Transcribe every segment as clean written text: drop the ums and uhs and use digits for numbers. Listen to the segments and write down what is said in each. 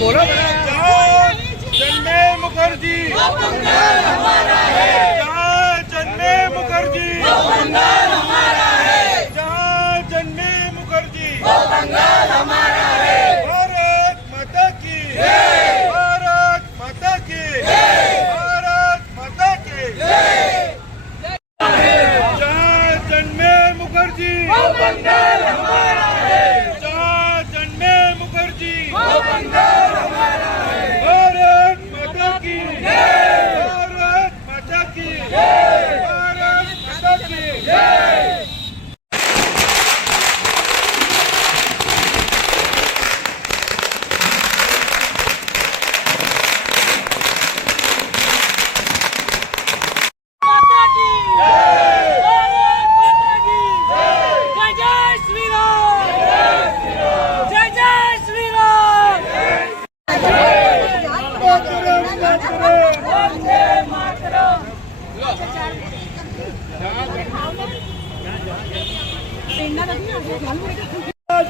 बोलो जन्मे मुखर्जी जन्मे मुखर्जी जन्मे मुखर्जी भारत माता की भारत माता की भारत माता की जन्मे मुखर्जी जन्मे मुखर्जी भारत माता की भारत माता की भारत माता की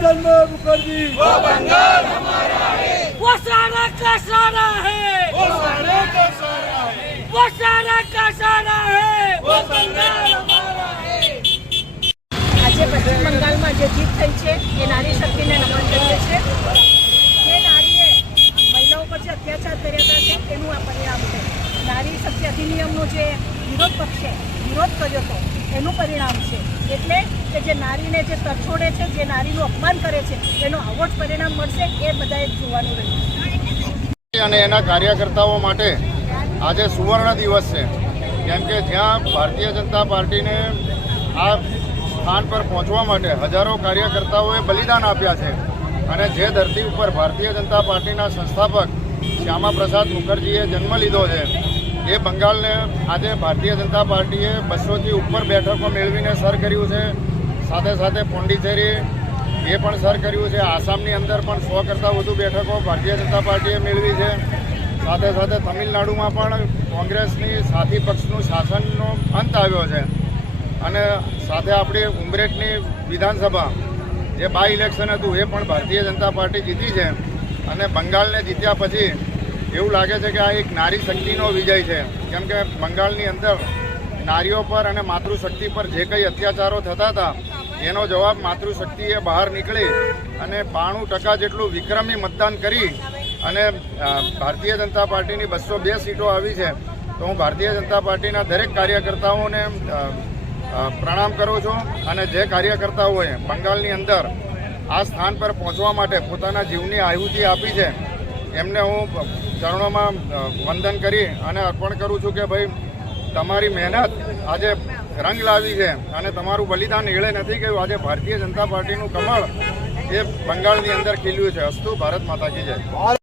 जन्मे मुखर्जी वो बंगाल हमारा है, वो सारा का सारा है, वो सारे का सारा है, वो सारा का सारा है, वो बंगाल हमारा है। આજે પશ્ચિમ બંગાળમાં જે જીત થઈ છે એ નારી શક્તિને નમન કરીએ છીએ। જે નારીએ મહિલાઓ પર જે અત્યાચાર કર્યા હતા છે તેનું આ પરિણામ છે। નારી શક્તિ અધિનિયમનો જે વિરોધ પક્ષે વિરોધ કર્યો હતો એનું પરિણામ છે। એટલે કે જે નારીને જે તરછોડે છે, જે નારીનું અપમાન કરે છે એનો આવો જ પરિણામ મળશે એ બધાએ જોવાનું રહ્યું। અને એના કાર્યકર્તાઓ માટે આજે સુવર્ણ દિવસ છે, કેમ કે જ્યાં ભારતીય જનતા પાર્ટીને આ સ્થાન પર પહોંચવા માટે હજારો કાર્યકર્તાઓએ બલિદાન આપ્યા છે અને જે ધરતી ઉપર ભારતીય જનતા પાર્ટીના સંસ્થાપક શ્યામા પ્રસાદ મુખર્જીએ જન્મ લીધો છે એ બંગાળને આજે ભારતીય જનતા પાર્ટીએ 200થી ઉપર બેઠકો મેળવીને સર કર્યું છે। સાથે સાથે પોંડિચેરી એ પણ સર કર્યું છે। આસામની અંદર પણ 100 કરતાં વધુ બેઠકો ભારતીય જનતા પાર્ટીએ મેળવી છે। સાથે સાથે તમિલનાડુમાં પણ કોંગ્રેસની સાથી પક્ષનું શાસનનો અંત આવ્યો છે અને સાથે આપણી ઉમરેઠની વિધાનસભા જે બાય ઇલેક્શન હતું એ પણ ભારતીય જનતા પાર્ટી જીતી છે અને બંગાળને જીત્યા પછી એવું લાગે છે કે આ એક નારી શક્તિનો વિજય છે, કેમ કે બંગાળની અંદર નારીઓ પર અને માતૃશક્તિ પર જે કંઈ અત્યાચારો થતા હતા એનો જવાબ માતૃશક્તિએ બહાર નીકળી અને 92% જેટલું વિક્રમી મતદાન કરી અને ભારતીય જનતા પાર્ટીની 202 સીટો આવી છે। તો હું ભારતીય જનતા પાર્ટીના દરેક કાર્યકર્તાઓને પ્રણામ કરું છું અને જે કાર્યકર્તાઓએ બંગાળની અંદર આ સ્થાન પર પહોંચવા માટે પોતાના જીવની આહુતિ આપી છે એમને હું ચરણોમાં વંદન કરી અને અર્પણ કરું છું કે ભાઈ તમારી મહેનત આજે રંગ લાવી છે અને તમારું બલિદાન એળે નથી ગયું। આજે ભારતીય જનતા પાર્ટીનું કમળ એ બંગાળની અંદર ખીલ્યું છે। અસ્તુ ભારત માતા કી જય।